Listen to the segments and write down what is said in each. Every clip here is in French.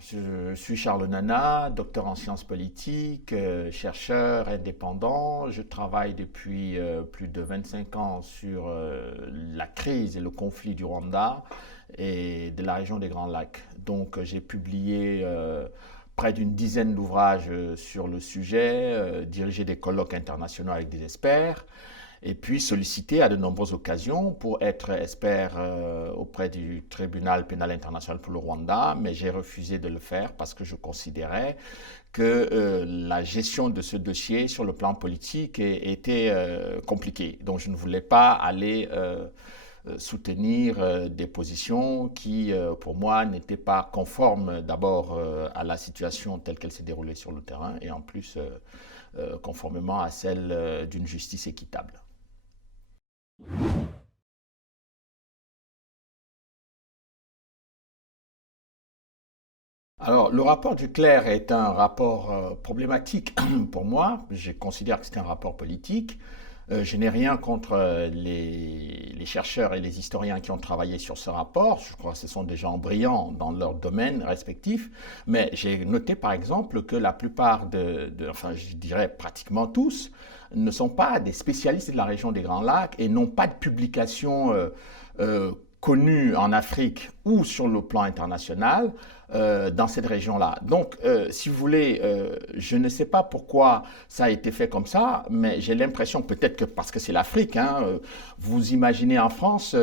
Je suis Charles Nana, docteur en sciences politiques, chercheur indépendant. Je travaille depuis plus de 25 ans sur la crise et le conflit du Rwanda et de la région des Grands Lacs. Donc j'ai publié près d'une dizaine d'ouvrages sur le sujet, dirigé des colloques internationaux avec des experts et puis sollicité à de nombreuses occasions pour être expert auprès du tribunal pénal international pour le Rwanda, mais j'ai refusé de le faire parce que je considérais que la gestion de ce dossier sur le plan politique était compliquée. Donc je ne voulais pas aller soutenir des positions qui, pour moi, n'étaient pas conformes d'abord à la situation telle qu'elle s'est déroulée sur le terrain et en plus conformément à celle d'une justice équitable. Alors, le rapport du clerc est un rapport problématique pour moi. Je considère que c'est un rapport politique. Je n'ai rien contre les chercheurs et les historiens qui ont travaillé sur ce rapport. Je crois que ce sont des gens brillants dans leur domaine respectif. Mais j'ai noté par exemple que la plupart enfin je dirais pratiquement tous, ne sont pas des spécialistes de la région des Grands Lacs et n'ont pas de publications connues en Afrique ou sur le plan international dans cette région-là. Donc, si vous voulez, je ne sais pas pourquoi ça a été fait comme ça, mais j'ai l'impression, peut-être que parce que c'est l'Afrique, hein, vous imaginez en France,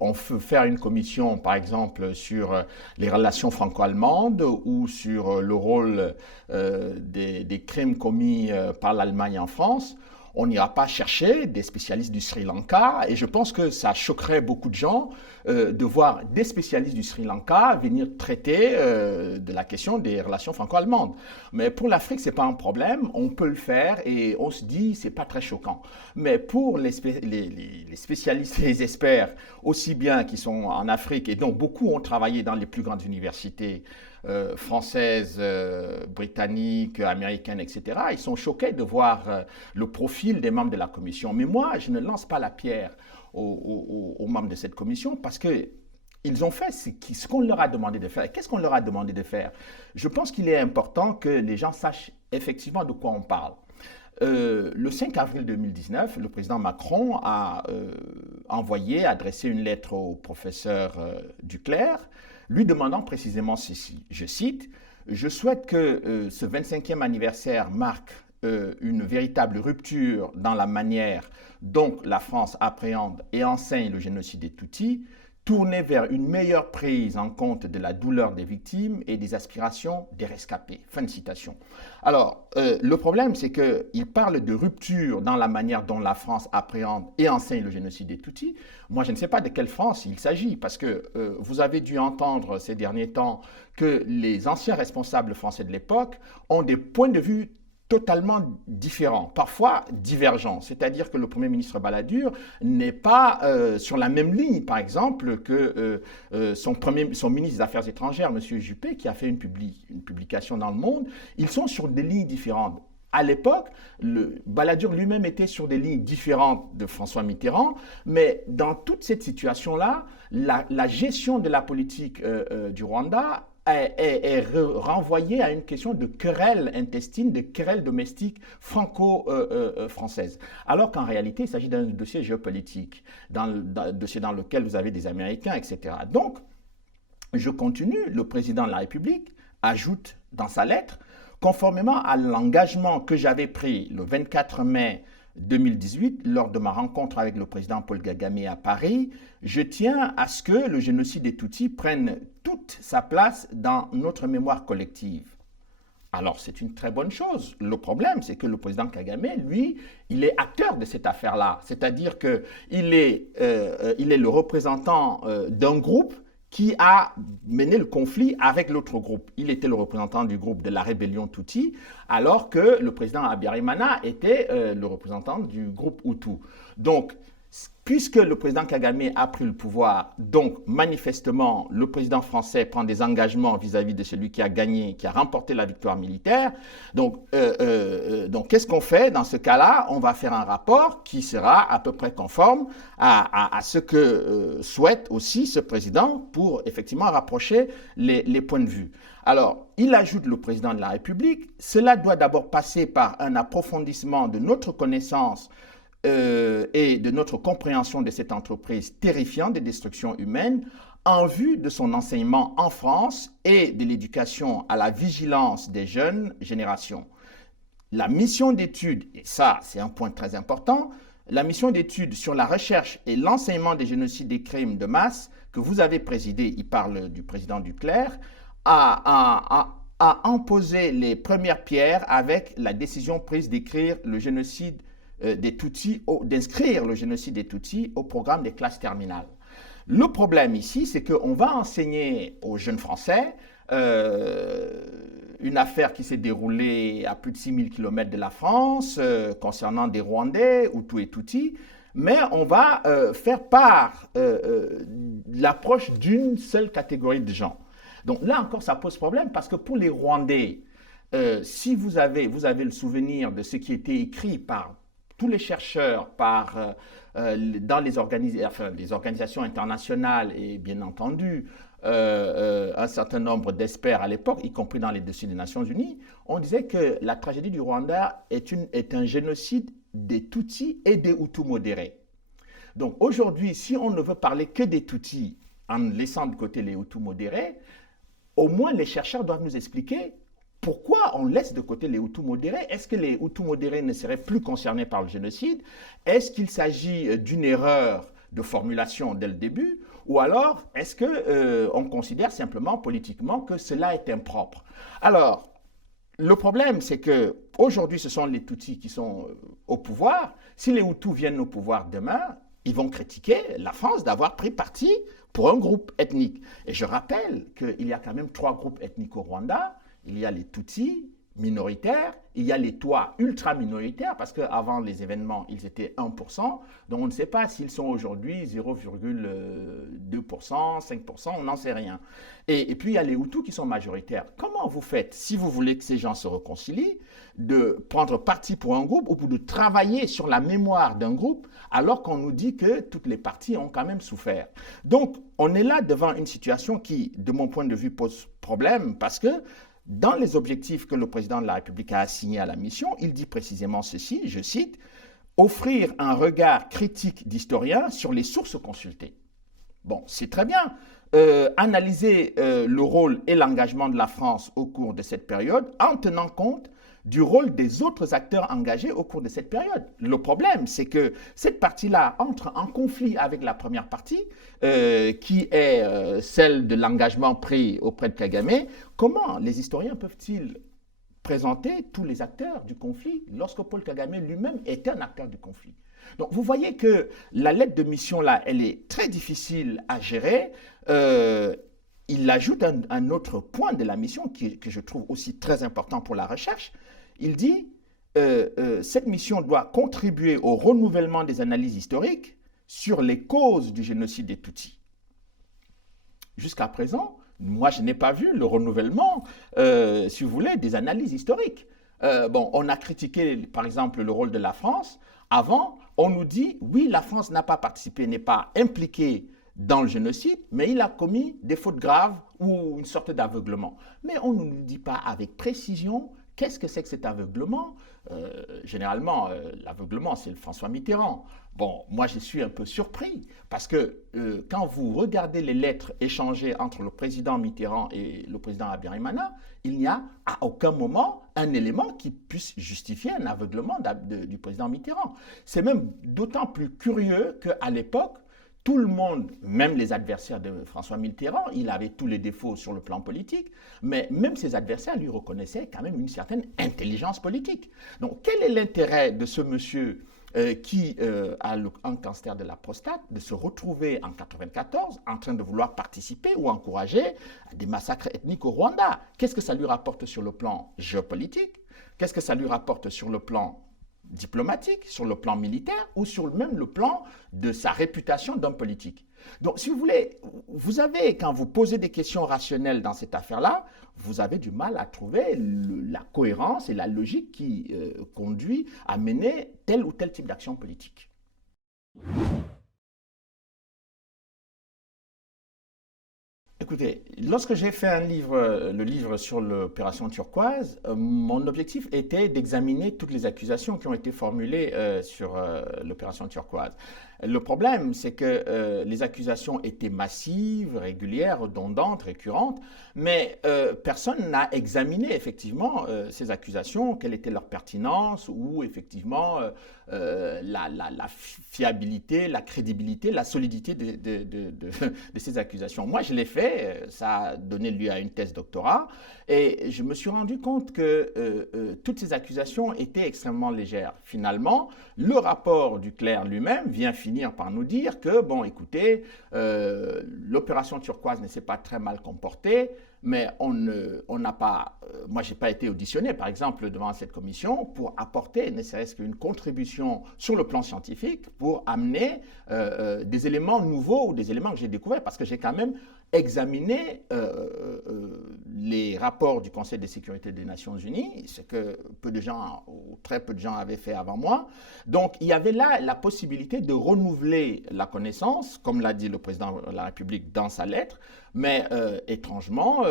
on peut faire une commission, par exemple, sur les relations franco-allemandes ou sur le rôle des crimes commis par l'Allemagne en France. On n'ira pas chercher des spécialistes du Sri Lanka et je pense que ça choquerait beaucoup de gens de voir des spécialistes du Sri Lanka venir traiter de la question des relations franco-allemandes. Mais pour l'Afrique, ce n'est pas un problème, on peut le faire et on se dit c'est pas très choquant. Mais pour les spécialistes et les experts, aussi bien qui sont en Afrique et dont beaucoup ont travaillé dans les plus grandes universités, françaises, britanniques, américaines, etc., ils sont choqués de voir le profil des membres de la commission. Mais moi, je ne lance pas la pierre aux membres de cette commission parce que ils ont fait ce qu'on leur a demandé de faire. Qu'est-ce qu'on leur a demandé de faire? Je pense qu'il est important que les gens sachent effectivement de quoi on parle. Le 5 avril 2019, le président Macron a adressé une lettre au professeur Duclerc, lui demandant précisément ceci, je cite, « Je souhaite que ce 25e anniversaire marque une véritable rupture dans la manière dont la France appréhende et enseigne le génocide des Tutsis, tournée vers une meilleure prise en compte de la douleur des victimes et des aspirations des rescapés. » Fin de citation. Alors, le problème, c'est qu'il parle de rupture dans la manière dont la France appréhende et enseigne le génocide des Tutsis. Moi, je ne sais pas de quelle France il s'agit, parce que vous avez dû entendre ces derniers temps que les anciens responsables français de l'époque ont des points de vue totalement différents, parfois divergents. C'est-à-dire que le Premier ministre Balladur n'est pas sur la même ligne, par exemple, que son ministre des Affaires étrangères, M. Juppé, qui a fait une publication dans Le Monde. Ils sont sur des lignes différentes. À l'époque, Balladur lui-même était sur des lignes différentes de François Mitterrand, mais dans toute cette situation-là, la gestion de la politique du Rwanda est renvoyé à une question de querelle intestine, de querelle domestique franco-française. Alors qu'en réalité, il s'agit d'un dossier géopolitique, d'un dossier dans lequel vous avez des Américains, etc. Donc, je continue, le président de la République ajoute dans sa lettre, conformément à l'engagement que j'avais pris le 24 mai 2018, lors de ma rencontre avec le président Paul Kagame à Paris, je tiens à ce que le génocide des Tutsis prenne toute sa place dans notre mémoire collective. Alors, c'est une très bonne chose. Le problème, c'est que le président Kagame, lui, il est acteur de cette affaire-là. C'est-à-dire qu'il est le représentant d'un groupe qui a mené le conflit avec l'autre groupe. Il était le représentant du groupe de la rébellion Tutsi, alors que le président Habyarimana était le représentant du groupe Hutu. Donc, Puisque le président Kagame a pris le pouvoir, donc manifestement, le président français prend des engagements vis-à-vis de celui qui a gagné, qui a remporté la victoire militaire. Donc qu'est-ce qu'on fait dans ce cas-là? On va faire un rapport qui sera à peu près conforme à ce que souhaite aussi ce président pour effectivement rapprocher les points de vue. Alors, il ajoute le président de la République. Cela doit d'abord passer par un approfondissement de notre connaissance et de notre compréhension de cette entreprise terrifiante de destruction humaine en vue de son enseignement en France et de l'éducation à la vigilance des jeunes générations. La mission d'étude, et ça c'est un point très important, la mission d'étude sur la recherche et l'enseignement des génocides et crimes de masse que vous avez présidé, il parle du président Duclerc, a imposé les premières pierres avec la décision prise d'écrire le génocide des Tutsis, d'inscrire le génocide des Tutsis au programme des classes terminales. Le problème ici, c'est qu'on va enseigner aux jeunes Français une affaire qui s'est déroulée à plus de 6000 km de la France, concernant des Rwandais, Hutus et Tutsis, mais on va faire part l'approche d'une seule catégorie de gens. Donc là encore, ça pose problème parce que pour les Rwandais, si vous avez le souvenir de ce qui était écrit par tous les chercheurs, dans les organisations internationales et bien entendu un certain nombre d'experts à l'époque, y compris dans les dossiers des Nations Unies, on disait que la tragédie du Rwanda est un génocide des Tutsis et des Hutus modérés. Donc aujourd'hui, si on ne veut parler que des Tutsis en laissant de côté les Hutus modérés, au moins les chercheurs doivent nous expliquer pourquoi on laisse de côté les Hutus modérés. Est-ce que les Hutus modérés ne seraient plus concernés par le génocide? Est-ce qu'il s'agit d'une erreur de formulation dès le début? Ou alors, est-ce qu'on considère simplement politiquement que cela est impropre? Alors, le problème, c'est qu'aujourd'hui, ce sont les Tutsis qui sont au pouvoir. Si les Hutus viennent au pouvoir demain, ils vont critiquer la France d'avoir pris parti pour un groupe ethnique. Et je rappelle qu'il y a quand même 3 groupes ethniques au Rwanda. Il y a les Tutsis minoritaires, il y a les Twa ultra-minoritaires, parce qu'avant les événements, ils étaient 1%, donc on ne sait pas s'ils sont aujourd'hui 0,2%, 5%, on n'en sait rien. Et puis il y a les Hutus qui sont majoritaires. Comment vous faites, si vous voulez que ces gens se réconcilient, de prendre parti pour un groupe ou de travailler sur la mémoire d'un groupe, alors qu'on nous dit que toutes les parties ont quand même souffert? Donc on est là devant une situation qui, de mon point de vue, pose problème, parce que dans les objectifs que le président de la République a assignés à la mission, il dit précisément ceci, je cite, « Offrir un regard critique d'historien sur les sources consultées ». Bon, c'est très bien. Analyser le rôle et l'engagement de la France au cours de cette période en tenant compte du rôle des autres acteurs engagés au cours de cette période. Le problème, c'est que cette partie-là entre en conflit avec la première partie, qui est celle de l'engagement pris auprès de Kagame. Comment les historiens peuvent-ils présenter tous les acteurs du conflit lorsque Paul Kagame lui-même était un acteur du conflit? Donc vous voyez que la lettre de mission là, elle est très difficile à gérer. Il ajoute un autre point de la mission que je trouve aussi très important pour la recherche. Il dit cette mission doit contribuer au renouvellement des analyses historiques sur les causes du génocide des Tutsis. Jusqu'à présent, moi je n'ai pas vu le renouvellement, si vous voulez, des analyses historiques. On a critiqué par exemple le rôle de la France. Avant, on nous dit oui, la France n'a pas participé, n'est pas impliquée dans le génocide, mais il a commis des fautes graves ou une sorte d'aveuglement. Mais on ne nous dit pas avec précision qu'est-ce que c'est que cet aveuglement. Généralement, l'aveuglement, c'est le François Mitterrand. Bon, moi, je suis un peu surpris parce que quand vous regardez les lettres échangées entre le président Mitterrand et le président Habyarimana, il n'y a à aucun moment un élément qui puisse justifier un aveuglement du président Mitterrand. C'est même d'autant plus curieux qu'à l'époque, tout le monde, même les adversaires de François Mitterrand, il avait tous les défauts sur le plan politique, mais même ses adversaires lui reconnaissaient quand même une certaine intelligence politique. Donc quel est l'intérêt de ce monsieur qui a un cancer de la prostate de se retrouver en 1994 en train de vouloir participer ou encourager à des massacres ethniques au Rwanda? Qu'est-ce que ça lui rapporte sur le plan géopolitique? Qu'est-ce que ça lui rapporte sur le plan diplomatique, sur le plan militaire ou sur même le plan de sa réputation d'homme politique. Donc, si vous voulez, vous avez, quand vous posez des questions rationnelles dans cette affaire-là, vous avez du mal à trouver la cohérence et la logique qui conduit à mener tel ou tel type d'action politique. Écoutez, lorsque j'ai fait le livre sur l'opération turquoise, mon objectif était d'examiner toutes les accusations qui ont été formulées sur l'opération turquoise. Le problème, c'est que les accusations étaient massives, régulières, redondantes, récurrentes, mais personne n'a examiné effectivement ces accusations, quelle était leur pertinence ou effectivement la fiabilité, la crédibilité, la solidité de ces accusations. Moi, je l'ai fait, ça a donné lieu à une thèse doctorat, et je me suis rendu compte que toutes ces accusations étaient extrêmement légères. Finalement, le rapport du clerc lui-même vient finir par nous dire que, bon, écoutez, l'opération turquoise ne s'est pas très mal comportée, mais on n'a pas, moi je n'ai pas été auditionné par exemple devant cette commission pour apporter ne serait-ce qu'une contribution sur le plan scientifique pour amener des éléments nouveaux ou des éléments que j'ai découverts parce que j'ai quand même examiné les rapports du Conseil de sécurité des Nations Unies, ce que peu de gens ou très peu de gens avaient fait avant moi. Donc il y avait là la possibilité de renouveler la connaissance, comme l'a dit le président de la République dans sa lettre, mais étrangement,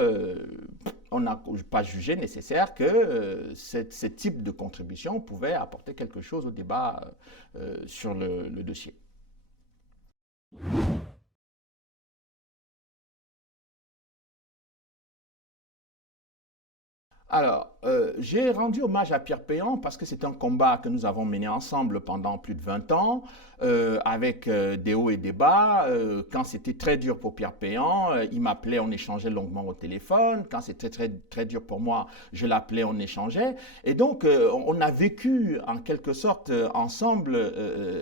on n'a pas jugé nécessaire que ce type de contribution pouvait apporter quelque chose au débat sur le dossier. Alors, j'ai rendu hommage à Pierre Péan parce que c'est un combat que nous avons mené ensemble pendant plus de 20 ans, avec des hauts et des bas. Quand c'était très dur pour Pierre Péan, il m'appelait, on échangeait longuement au téléphone. Quand c'était très dur pour moi, je l'appelais, on échangeait. Et donc, on a vécu en quelque sorte ensemble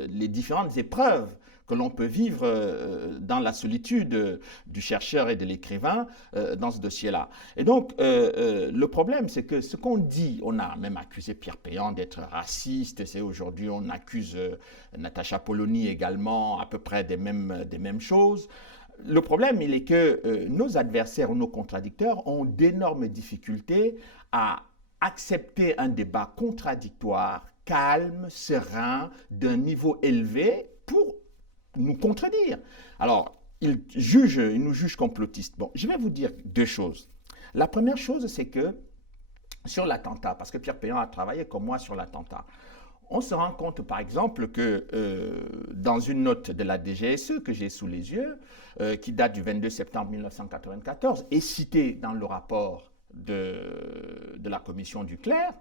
les différentes épreuves que l'on peut vivre dans la solitude du chercheur et de l'écrivain dans ce dossier-là. Et donc, le problème, c'est que ce qu'on dit, on a même accusé Pierre Péan d'être raciste, c'est aujourd'hui on accuse Natacha Polony également à peu près des mêmes choses. Le problème, il est que nos adversaires ou nos contradicteurs ont d'énormes difficultés à accepter un débat contradictoire, calme, serein, d'un niveau élevé pour nous contredire. Alors, ils nous jugent complotistes. Bon, je vais vous dire deux choses. La première chose, c'est que sur l'attentat, parce que Pierre Péan a travaillé comme moi sur l'attentat, on se rend compte, par exemple, que dans une note de la DGSE que j'ai sous les yeux, qui date du 22 septembre 1994, et citée dans le rapport de la commission du clerc,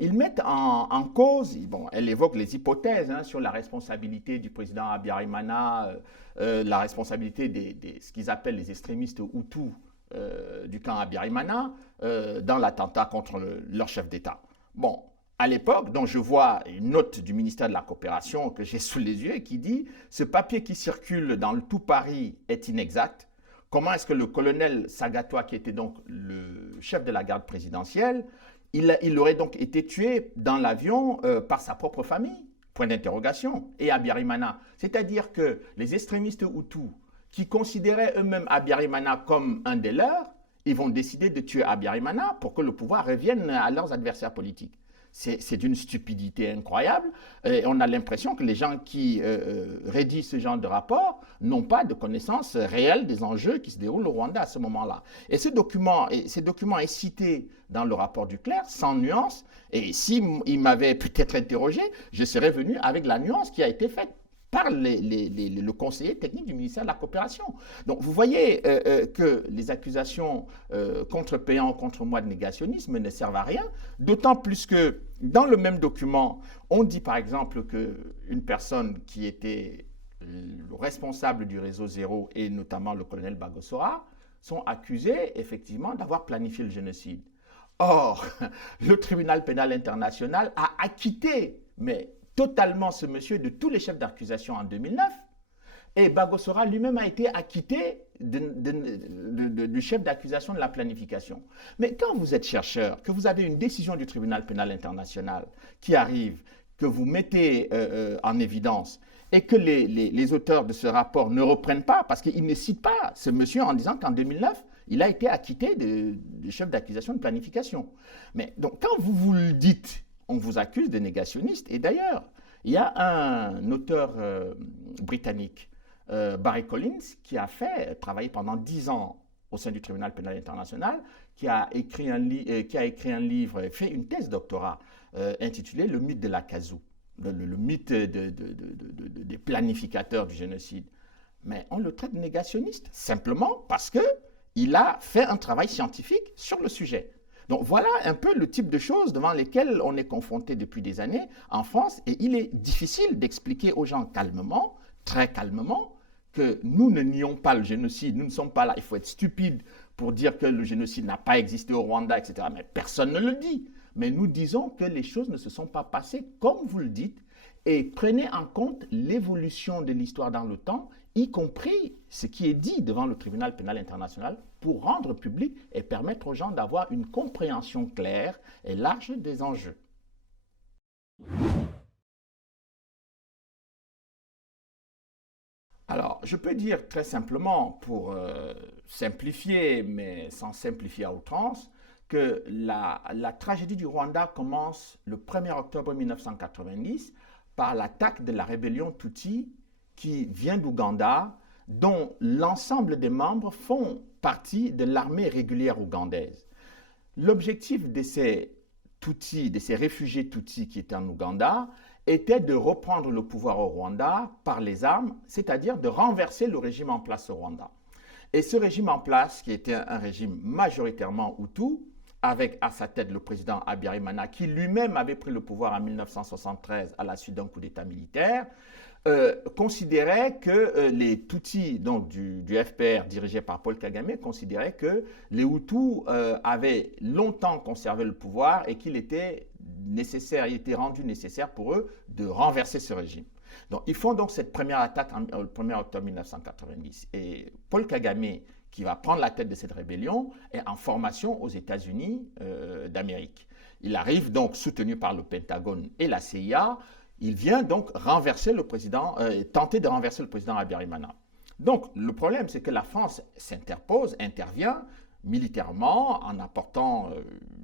ils mettent en cause, bon, elle évoque les hypothèses sur la responsabilité du président Habyarimana, la responsabilité de ce qu'ils appellent les extrémistes Hutus du camp Habyarimana dans l'attentat contre leur chef d'État. Bon, à l'époque, donc je vois une note du ministère de la Coopération que j'ai sous les yeux qui dit « Ce papier qui circule dans le tout Paris est inexact. Comment est-ce que le colonel Sagatois, qui était donc le chef de la garde présidentielle, il aurait donc été tué dans l'avion par sa propre famille, point d'interrogation, et Habyarimana. C'est-à-dire que les extrémistes Hutus qui considéraient eux-mêmes Habyarimana comme un des leurs, ils vont décider de tuer Habyarimana pour que le pouvoir revienne à leurs adversaires politiques. C'est d'une stupidité incroyable. Et on a l'impression que les gens qui rédigent ce genre de rapport n'ont pas de connaissance réelle des enjeux qui se déroulent au Rwanda à ce moment-là. Et ce document est cité dans le rapport du clerc, sans nuance. Et s'il m'avait peut-être interrogé, je serais venu avec la nuance qui a été faite par le conseiller technique du ministère de la Coopération. Donc vous voyez que les accusations contre Péan, contre moi de négationnisme ne servent à rien, d'autant plus que dans le même document, on dit par exemple qu'une personne qui était le responsable du réseau Zéro et notamment le colonel Bagosora sont accusés effectivement d'avoir planifié le génocide. Or, le tribunal pénal international a acquitté, mais totalement ce monsieur de tous les chefs d'accusation en 2009. Et Bagosora lui-même a été acquitté du chef d'accusation de la planification. Mais quand vous êtes chercheur, que vous avez une décision du tribunal pénal international qui arrive, que vous mettez en évidence, et que les auteurs de ce rapport ne reprennent pas, parce qu'ils ne citent pas ce monsieur en disant qu'en 2009, il a été acquitté du chef d'accusation de planification. Mais donc, quand vous le dites, on vous accuse de négationniste. Et d'ailleurs, il y a un auteur britannique, Barry Collins, qui a travaillé pendant 10 ans au sein du tribunal pénal international, qui a écrit un livre, fait une thèse doctorat intitulée Le mythe de l'Akazu, le mythe des planificateurs du génocide. Mais on le traite de négationniste, simplement parce qu'il a fait un travail scientifique sur le sujet. Donc voilà un peu le type de choses devant lesquelles on est confronté depuis des années en France, et il est difficile d'expliquer aux gens calmement, très calmement, que nous ne nions pas le génocide, nous ne sommes pas là, il faut être stupide pour dire que le génocide n'a pas existé au Rwanda, etc. Mais personne ne le dit. Mais nous disons que les choses ne se sont pas passées comme vous le dites, et prenez en compte l'évolution de l'histoire dans le temps, y compris ce qui est dit devant le tribunal pénal international, pour rendre public et permettre aux gens d'avoir une compréhension claire et large des enjeux. Alors, je peux dire très simplement, pour simplifier, mais sans simplifier à outrance, que la tragédie du Rwanda commence le 1er octobre 1990 par l'attaque de la rébellion Tutsi qui vient d'Ouganda, dont l'ensemble des membres font partie de l'armée régulière ougandaise. L'objectif de ces Tutsis, de ces réfugiés Tutsis qui étaient en Ouganda, était de reprendre le pouvoir au Rwanda par les armes, c'est-à-dire de renverser le régime en place au Rwanda. Et ce régime en place, qui était un régime majoritairement Hutu, avec à sa tête le président Habyarimana, qui lui-même avait pris le pouvoir en 1973 à la suite d'un coup d'État militaire, considérait que les Tutsis, donc du FPR dirigé par Paul Kagame, considéraient que les Hutus avaient longtemps conservé le pouvoir et qu'il était nécessaire, il était rendu nécessaire pour eux de renverser ce régime. Donc ils font donc cette première attaque le 1er octobre 1990. Et Paul Kagame, qui va prendre la tête de cette rébellion, est en formation aux États-Unis d'Amérique. Il arrive donc soutenu par le Pentagone et la CIA. Il vient donc renverser le président, tenter de renverser le président Habyarimana. Donc le problème, c'est que la France s'interpose, intervient militairement en apportant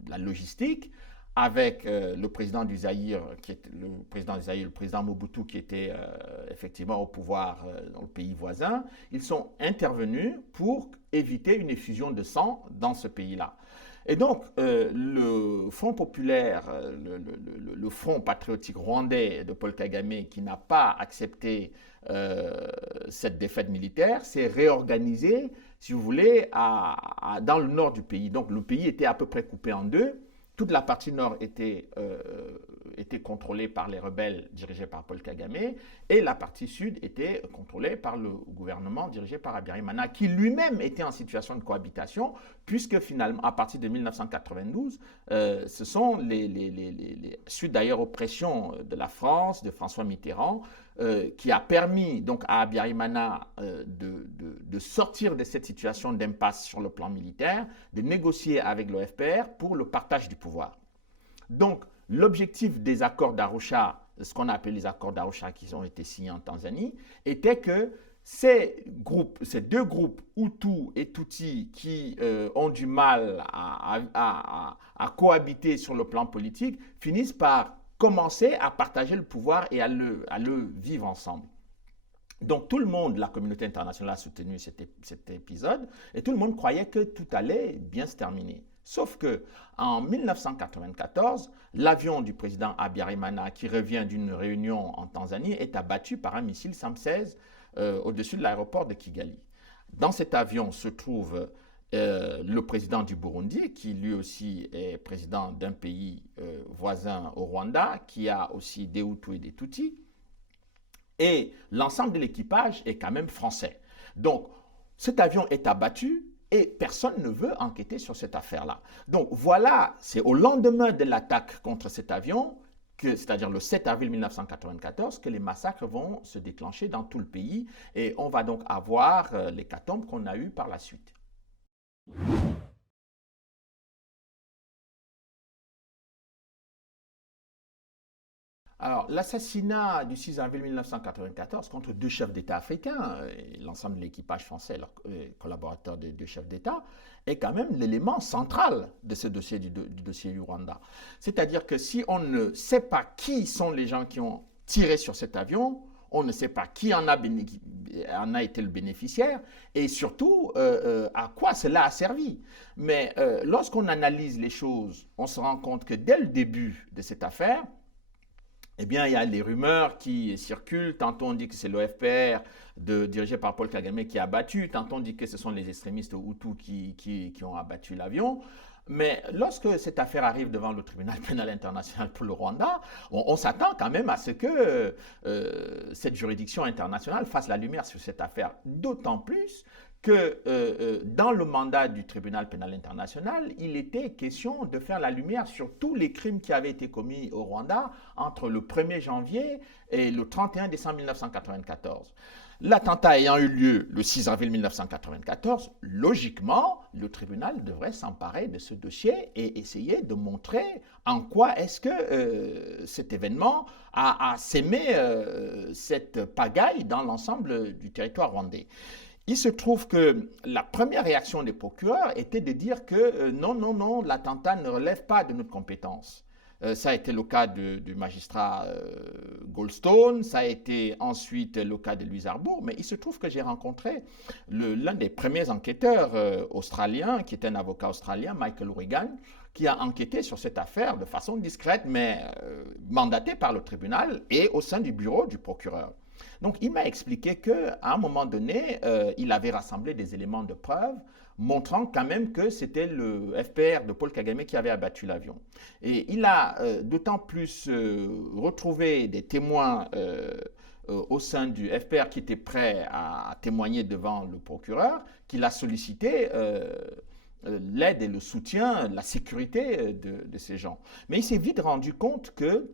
la logistique, avec le président du Zaïre, le président Mobutu, qui était effectivement au pouvoir dans le pays voisin. Ils sont intervenus pour éviter une effusion de sang dans ce pays-là. Et donc, le Front populaire, le Front patriotique rwandais de Paul Kagame, qui n'a pas accepté cette défaite militaire, s'est réorganisé, si vous voulez, dans le nord du pays. Donc, le pays était à peu près coupé en deux. Toute la partie nord était contrôlée par les rebelles dirigés par Paul Kagame, et la partie sud était contrôlée par le gouvernement dirigé par Habyarimana, qui lui-même était en situation de cohabitation, puisque finalement, à partir de 1992, ce sont suite d'ailleurs aux pressions de la France, de François Mitterrand, qui a permis donc à Habyarimana de sortir de cette situation d'impasse sur le plan militaire, de négocier avec le FPR pour le partage du pouvoir. Donc, l'objectif des accords d'Arusha, ce qu'on a appelé les accords d'Arusha qui ont été signés en Tanzanie, était que ces deux groupes, Hutus et Tutsis, qui ont du mal à cohabiter sur le plan politique, finissent par commencer à partager le pouvoir et à le vivre ensemble. Donc tout le monde, la communauté internationale a soutenu cet épisode, et tout le monde croyait que tout allait bien se terminer. Sauf que en 1994, l'avion du président Habyarimana, qui revient d'une réunion en Tanzanie, est abattu par un missile SAM-16 au-dessus de l'aéroport de Kigali. Dans cet avion se trouve le président du Burundi, qui lui aussi est président d'un pays voisin au Rwanda, qui a aussi des Hutus et des Tutsis. Et l'ensemble de l'équipage est quand même français. Donc, cet avion est abattu et personne ne veut enquêter sur cette affaire-là. Donc, voilà, c'est au lendemain de l'attaque contre cet avion c'est-à-dire le 7 avril 1994, que les massacres vont se déclencher dans tout le pays et on va donc avoir l'hécatombe qu'on a eu par la suite. Alors, l'assassinat du 6 avril 1994 contre deux chefs d'État africains, et l'ensemble de l'équipage français, leurs collaborateurs des deux chefs d'État, est quand même l'élément central de ce dossier du dossier du Rwanda. C'est-à-dire que si on ne sait pas qui sont les gens qui ont tiré sur cet avion, on ne sait pas qui en a été le bénéficiaire et surtout à quoi cela a servi. Mais lorsqu'on analyse les choses, on se rend compte que dès le début de cette affaire, eh bien, il y a des rumeurs qui circulent. Tantôt on dit que c'est l'OFPR dirigé par Paul Kagame qui a abattu. Tantôt on dit que ce sont les extrémistes Hutus qui ont abattu l'avion. Mais lorsque cette affaire arrive devant le tribunal pénal international pour le Rwanda, on s'attend quand même à ce que cette juridiction internationale fasse la lumière sur cette affaire. D'autant plus que dans le mandat du tribunal pénal international, il était question de faire la lumière sur tous les crimes qui avaient été commis au Rwanda entre le 1er janvier et le 31 décembre 1994. L'attentat ayant eu lieu le 6 avril 1994, logiquement, le tribunal devrait s'emparer de ce dossier et essayer de montrer en quoi est-ce que cet événement a sémé cette pagaille dans l'ensemble du territoire rwandais. Il se trouve que la première réaction des procureurs était de dire que non, l'attentat ne relève pas de notre compétence. Ça a été le cas du magistrat Goldstone, ça a été ensuite le cas de Louis Arbour, mais il se trouve que j'ai rencontré l'un des premiers enquêteurs australiens, qui est un avocat australien, Michael Regan, qui a enquêté sur cette affaire de façon discrète, mais mandaté par le tribunal et au sein du bureau du procureur. Donc, il m'a expliqué qu'à un moment donné, il avait rassemblé des éléments de preuve montrant quand même que c'était le FPR de Paul Kagame qui avait abattu l'avion. Et il a d'autant plus retrouvé des témoins au sein du FPR qui étaient prêts à témoigner devant le procureur, qu'il a sollicité l'aide et le soutien, la sécurité de ces gens. Mais il s'est vite rendu compte que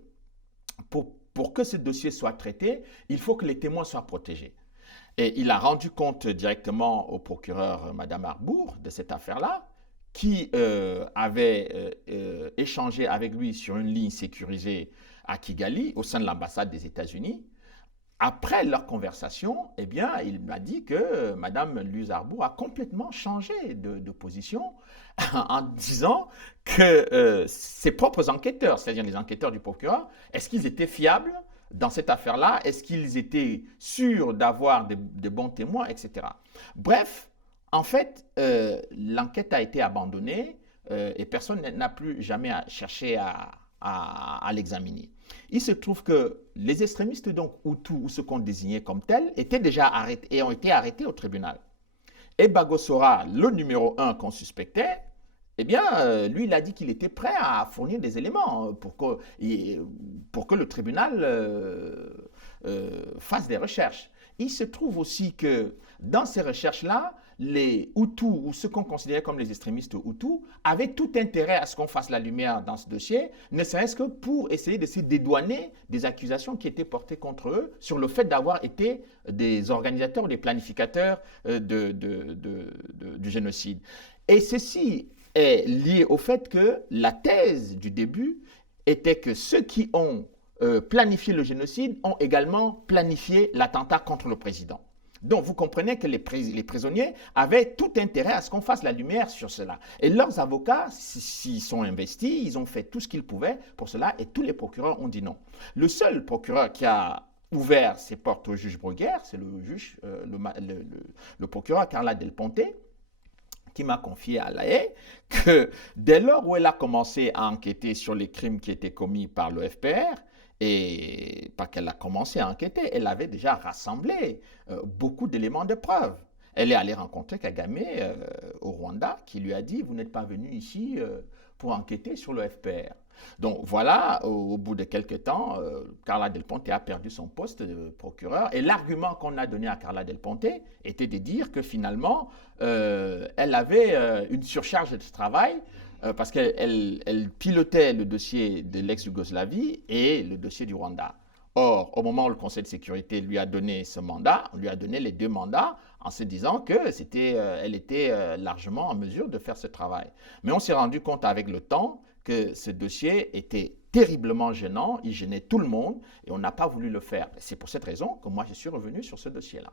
pour que ce dossier soit traité, il faut que les témoins soient protégés. Et il a rendu compte directement au procureur Madame Arbour de cette affaire-là, qui avait échangé avec lui sur une ligne sécurisée à Kigali, au sein de l'ambassade des États-Unis. Après leur conversation, eh bien, il m'a dit que Madame Louise Arbour a complètement changé de position en disant que ses propres enquêteurs, c'est-à-dire les enquêteurs du procureur, est-ce qu'ils étaient fiables dans cette affaire-là? Est-ce qu'ils étaient sûrs d'avoir de bons témoins, etc. Bref, en fait, l'enquête a été abandonnée et personne n'a plus jamais cherché à l'examiner. Il se trouve que les extrémistes, donc Hutus, ou ce qu'on désignait comme tels, étaient déjà arrêtés et ont été arrêtés au tribunal. Et Bagosora, le numéro 1 qu'on suspectait, eh bien, lui, il a dit qu'il était prêt à fournir des éléments pour que le tribunal fasse des recherches. Il se trouve aussi que dans ces recherches-là, les Hutus, ou ceux qu'on considérait comme les extrémistes Hutus, avaient tout intérêt à ce qu'on fasse la lumière dans ce dossier, ne serait-ce que pour essayer de se dédouaner des accusations qui étaient portées contre eux sur le fait d'avoir été des organisateurs, des planificateurs du génocide. Et ceci est lié au fait que la thèse du début était que ceux qui ont planifié le génocide ont également planifié l'attentat contre le président. Donc, vous comprenez que les prisonniers avaient tout intérêt à ce qu'on fasse la lumière sur cela. Et leurs avocats, s'ils sont investis, ils ont fait tout ce qu'ils pouvaient pour cela et tous les procureurs ont dit non. Le seul procureur qui a ouvert ses portes au juge Bruguière, c'est le procureur Carla Del Ponte, qui m'a confié à La Haye que dès lors où elle a commencé à enquêter sur les crimes qui étaient commis par le FPR, et pas qu'elle a commencé à enquêter, elle avait déjà rassemblé beaucoup d'éléments de preuve. Elle est allée rencontrer Kagame au Rwanda, qui lui a dit « Vous n'êtes pas venu ici pour enquêter sur le FPR. Donc voilà, au bout de quelques temps, Carla Del Ponte a perdu son poste de procureur. Et l'argument qu'on a donné à Carla Del Ponte était de dire que finalement, elle avait une surcharge de travail parce qu'elle pilotait le dossier de l'ex-Yougoslavie et le dossier du Rwanda. Or, au moment où le Conseil de sécurité lui a donné ce mandat, on lui a donné les deux mandats en se disant qu'elle était largement en mesure de faire ce travail. Mais on s'est rendu compte avec le temps que ce dossier était terriblement gênant, il gênait tout le monde et on n'a pas voulu le faire. C'est pour cette raison que moi je suis revenu sur ce dossier-là.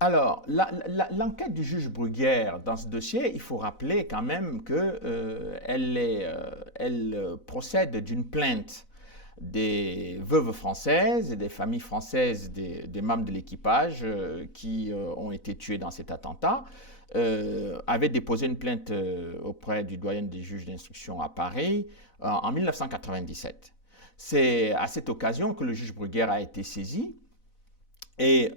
Alors, l'enquête du juge Bruguière dans ce dossier, il faut rappeler quand même qu'elle procède d'une plainte des veuves françaises et des familles françaises des membres de l'équipage qui ont été tués dans cet attentat, avaient déposé une plainte auprès du doyen des juges d'instruction à Paris en 1997. C'est à cette occasion que le juge Bruguière a été saisi. Et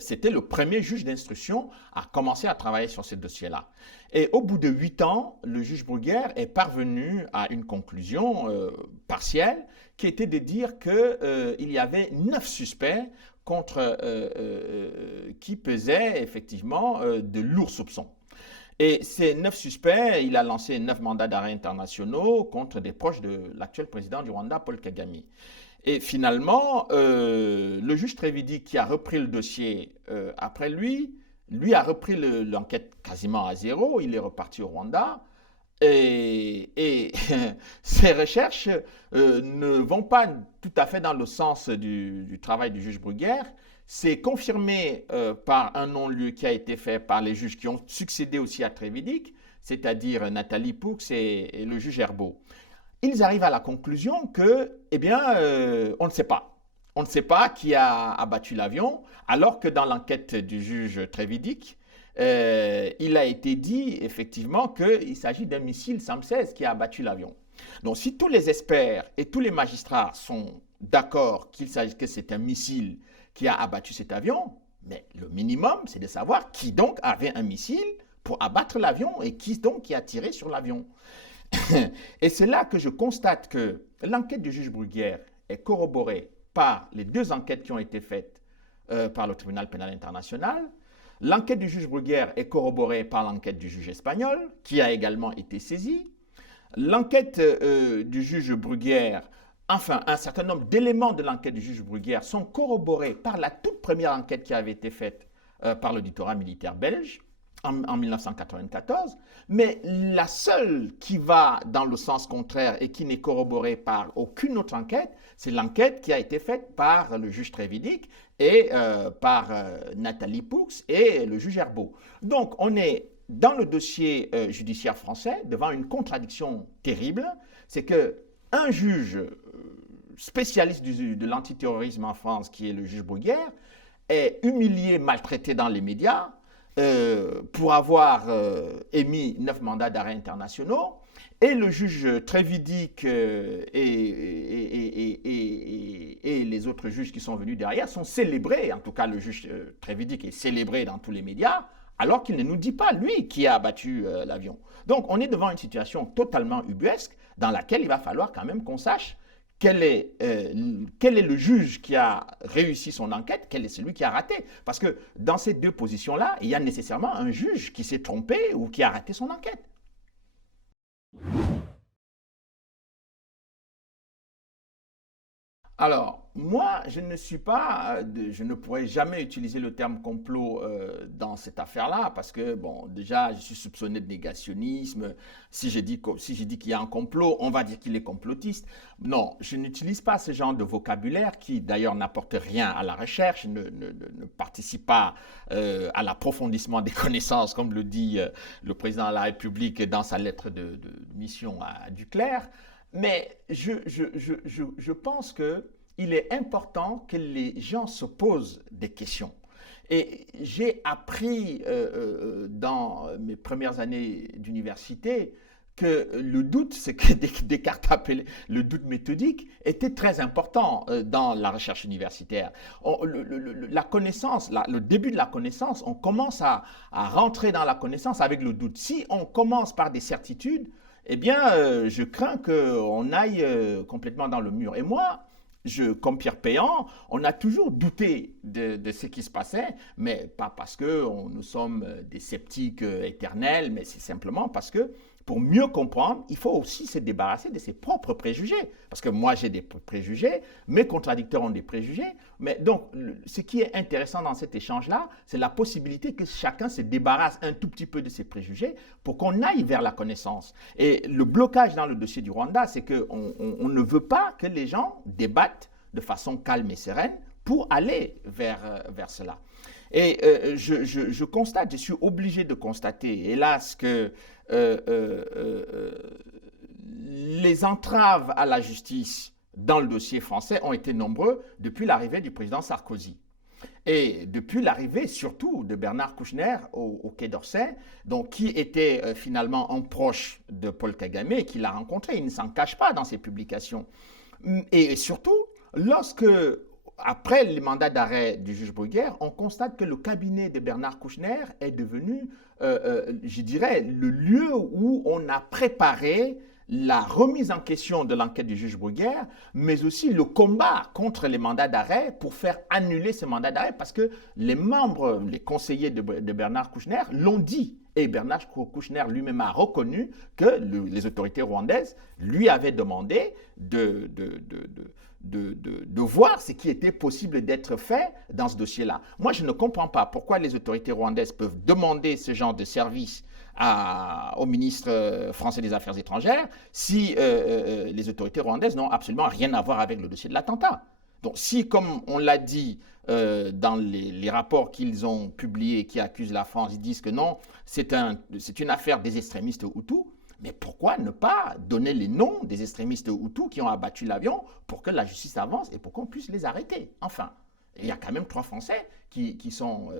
c'était le premier juge d'instruction à commencer à travailler sur ce dossier-là. Et au bout de 8 ans, le juge Bruguière est parvenu à une conclusion partielle qui était de dire qu'il y avait 9 suspects contre qui pesaient effectivement de lourds soupçons. Et ces 9 suspects, il a lancé 9 mandats d'arrêt internationaux contre des proches de l'actuel président du Rwanda, Paul Kagame. Et finalement, le juge Trévidic qui a repris le dossier après lui a repris l'enquête quasiment à zéro. Il est reparti au Rwanda. Et ces recherches ne vont pas tout à fait dans le sens du travail du juge Bruguière. C'est confirmé par un non-lieu qui a été fait par les juges qui ont succédé aussi à Trévidic, c'est-à-dire Nathalie Poux et le juge Herbeau. Ils arrivent à la conclusion que, eh bien, on ne sait pas. On ne sait pas qui a abattu l'avion, alors que dans l'enquête du juge Trévidic, il a été dit effectivement qu'il s'agit d'un missile SAM-16 qui a abattu l'avion. Donc si tous les experts et tous les magistrats sont d'accord qu'il s'agit que c'est un missile qui a abattu cet avion, mais le minimum, c'est de savoir qui donc avait un missile pour abattre l'avion et qui donc qui a tiré sur l'avion. Et c'est là que je constate que l'enquête du juge Bruguière est corroborée par les 2 enquêtes qui ont été faites par le tribunal pénal international. L'enquête du juge Bruguière est corroborée par l'enquête du juge espagnol, qui a également été saisi. L'enquête du juge Bruguière, enfin un certain nombre d'éléments de l'enquête du juge Bruguière sont corroborés par la toute première enquête qui avait été faite par l'auditorat militaire belge en 1994, mais la seule qui va dans le sens contraire et qui n'est corroborée par aucune autre enquête, c'est l'enquête qui a été faite par le juge Trévidic et par Nathalie Poux et le juge Herbeau. Donc on est dans le dossier judiciaire français devant une contradiction terrible, c'est qu'un juge spécialiste de l'antiterrorisme en France, qui est le juge Bruguière, est humilié, maltraité dans les médias, pour avoir émis 9 mandats d'arrêt internationaux, et le juge Trévidic et les autres juges qui sont venus derrière sont célébrés, en tout cas le juge Trévidic est célébré dans tous les médias, alors qu'il ne nous dit pas, lui, qui a abattu l'avion. Donc on est devant une situation totalement ubuesque dans laquelle il va falloir quand même qu'on sache quel est le juge qui a réussi son enquête, quel est celui qui a raté. Parce que dans ces 2 positions-là, il y a nécessairement un juge qui s'est trompé ou qui a raté son enquête. Alors, moi, je ne pourrais jamais utiliser le terme complot dans cette affaire-là, parce que, bon, déjà, je suis soupçonné de négationnisme. Si je dis qu'il y a un complot, on va dire qu'il est complotiste. Non, je n'utilise pas ce genre de vocabulaire qui, d'ailleurs, n'apporte rien à la recherche, ne participe pas à l'approfondissement des connaissances, comme le dit le président de la République dans sa lettre de mission à Duclerc. Mais je pense qu'il est important que les gens se posent des questions. Et j'ai appris dans mes premières années d'université que le doute, c'est que Descartes appelait le doute méthodique, était très important dans la recherche universitaire. La connaissance, le début de la connaissance, on commence à rentrer dans la connaissance avec le doute. Si on commence par des certitudes, eh bien, je crains qu'on aille complètement dans le mur. Et moi, comme Pierre Péan, on a toujours douté de ce qui se passait, mais pas parce que nous sommes des sceptiques éternels, mais c'est simplement parce que pour mieux comprendre, il faut aussi se débarrasser de ses propres préjugés. Parce que moi, j'ai des préjugés, mes contradicteurs ont des préjugés. Mais donc, ce qui est intéressant dans cet échange-là, c'est la possibilité que chacun se débarrasse un tout petit peu de ses préjugés pour qu'on aille vers la connaissance. Et le blocage dans le dossier du Rwanda, c'est qu'on ne veut pas que les gens débattent de façon calme et sereine pour aller vers cela. Et je constate, je suis obligé de constater, hélas, que les entraves à la justice dans le dossier français ont été nombreux depuis l'arrivée du président Sarkozy. Et depuis l'arrivée surtout de Bernard Kouchner au Quai d'Orsay, donc qui était finalement un proche de Paul Kagame et qui l'a rencontré, il ne s'en cache pas dans ses publications. Et surtout, après le mandat d'arrêt du juge Bruguière, on constate que le cabinet de Bernard Kouchner est devenu, je dirais, le lieu où on a préparé la remise en question de l'enquête du juge Bruguière, mais aussi le combat contre les mandats d'arrêt pour faire annuler ces mandats d'arrêt, parce que les membres, les conseillers de Bernard Kouchner l'ont dit. Et Bernard Kouchner lui-même a reconnu que les autorités rwandaises lui avaient demandé de voir ce qui était possible d'être fait dans ce dossier-là. Moi, je ne comprends pas pourquoi les autorités rwandaises peuvent demander ce genre de service au ministre français des Affaires étrangères si les autorités rwandaises n'ont absolument rien à voir avec le dossier de l'attentat. Donc si, comme on l'a dit dans les rapports qu'ils ont publiés qui accusent la France, ils disent que non, c'est une affaire des extrémistes Hutus, mais pourquoi ne pas donner les noms des extrémistes Hutus qui ont abattu l'avion pour que la justice avance et pour qu'on puisse les arrêter? Enfin, il y a quand même 3 Français qui sont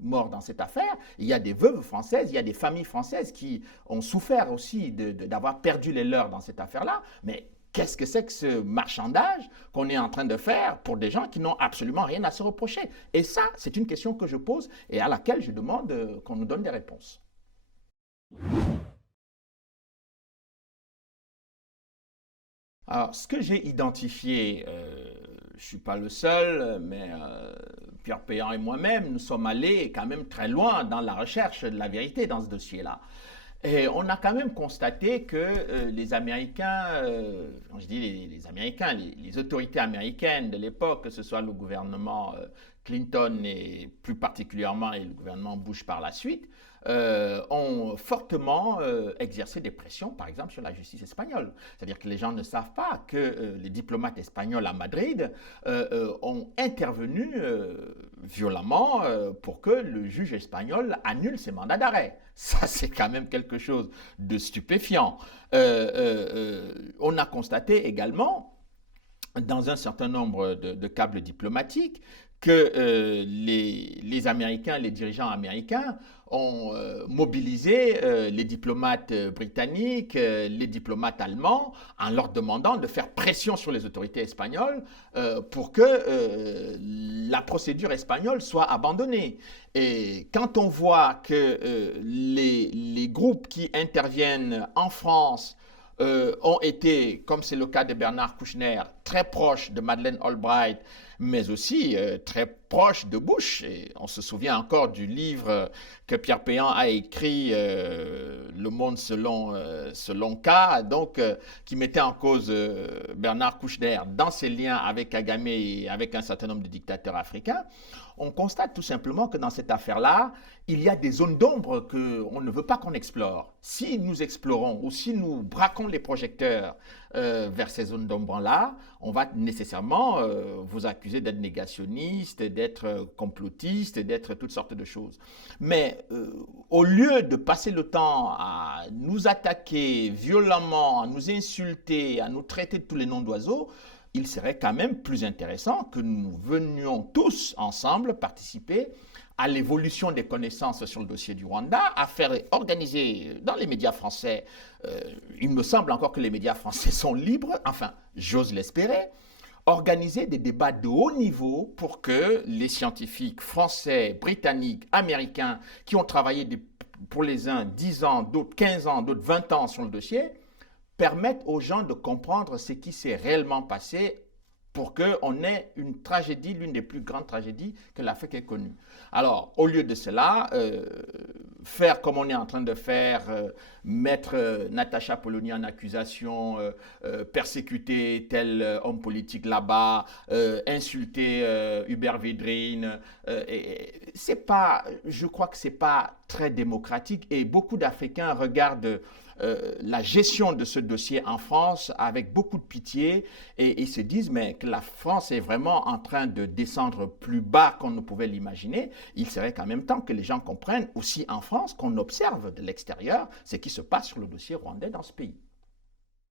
morts dans cette affaire. Il y a des veuves françaises, il y a des familles françaises qui ont souffert aussi d'avoir perdu les leurs dans cette affaire-là. Mais qu'est-ce que c'est que ce marchandage qu'on est en train de faire pour des gens qui n'ont absolument rien à se reprocher? Et ça, c'est une question que je pose et à laquelle je demande qu'on nous donne des réponses. Alors, ce que j'ai identifié, je ne suis pas le seul, mais Pierre Péan et moi-même, nous sommes allés quand même très loin dans la recherche de la vérité dans ce dossier-là. Et on a quand même constaté que les Américains, quand je dis les Américains, les autorités américaines de l'époque, que ce soit le gouvernement Clinton et plus particulièrement et le gouvernement Bush par la suite, ont fortement exercé des pressions, par exemple, sur la justice espagnole. C'est-à-dire que les gens ne savent pas que les diplomates espagnols à Madrid ont intervenu violemment pour que le juge espagnol annule ses mandats d'arrêt. Ça, c'est quand même quelque chose de stupéfiant. On a constaté également, dans un certain nombre de câbles diplomatiques, que les Américains, les dirigeants américains ont mobilisé les diplomates britanniques, les diplomates allemands, en leur demandant de faire pression sur les autorités espagnoles pour que la procédure espagnole soit abandonnée. Et quand on voit que les groupes qui interviennent en France ont été, comme c'est le cas de Bernard Kouchner, très proches de Madeleine Albright, mais aussi très proches de Bush. Et on se souvient encore du livre que Pierre Péan a écrit, Le Monde selon K, donc qui mettait en cause Bernard Kouchner dans ses liens avec Kagame et avec un certain nombre de dictateurs africains. On constate tout simplement que dans cette affaire-là, il y a des zones d'ombre qu'on ne veut pas qu'on explore. Si nous explorons ou si nous braquons les projecteurs vers ces zones d'ombre-là, on va nécessairement vous accuser d'être négationniste, d'être complotiste, d'être toutes sortes de choses. Mais au lieu de passer le temps à nous attaquer violemment, à nous insulter, à nous traiter de tous les noms d'oiseaux, il serait quand même plus intéressant que nous venions tous ensemble participer à l'évolution des connaissances sur le dossier du Rwanda, à faire organiser dans les médias français, il me semble encore que les médias français sont libres, enfin, j'ose l'espérer, organiser des débats de haut niveau pour que les scientifiques français, britanniques, américains, qui ont travaillé pour les uns 10 ans, d'autres 15 ans, d'autres 20 ans sur le dossier, permettent aux gens de comprendre ce qui s'est réellement passé pour qu'on ait une tragédie, l'une des plus grandes tragédies que l'Afrique ait connue. Alors, au lieu de cela, faire comme on est en train de faire, mettre Natacha Polony en accusation, persécuter tel homme politique là-bas, insulter Hubert Védrine, c'est pas, je crois que c'est pas très démocratique et beaucoup d'Africains regardent la gestion de ce dossier en France avec beaucoup de pitié et se disent mais que la France est vraiment en train de descendre plus bas qu'on ne pouvait l'imaginer. Il serait quand même temps que les gens comprennent aussi en France qu'on observe de l'extérieur ce qui se passe sur le dossier rwandais dans ce pays.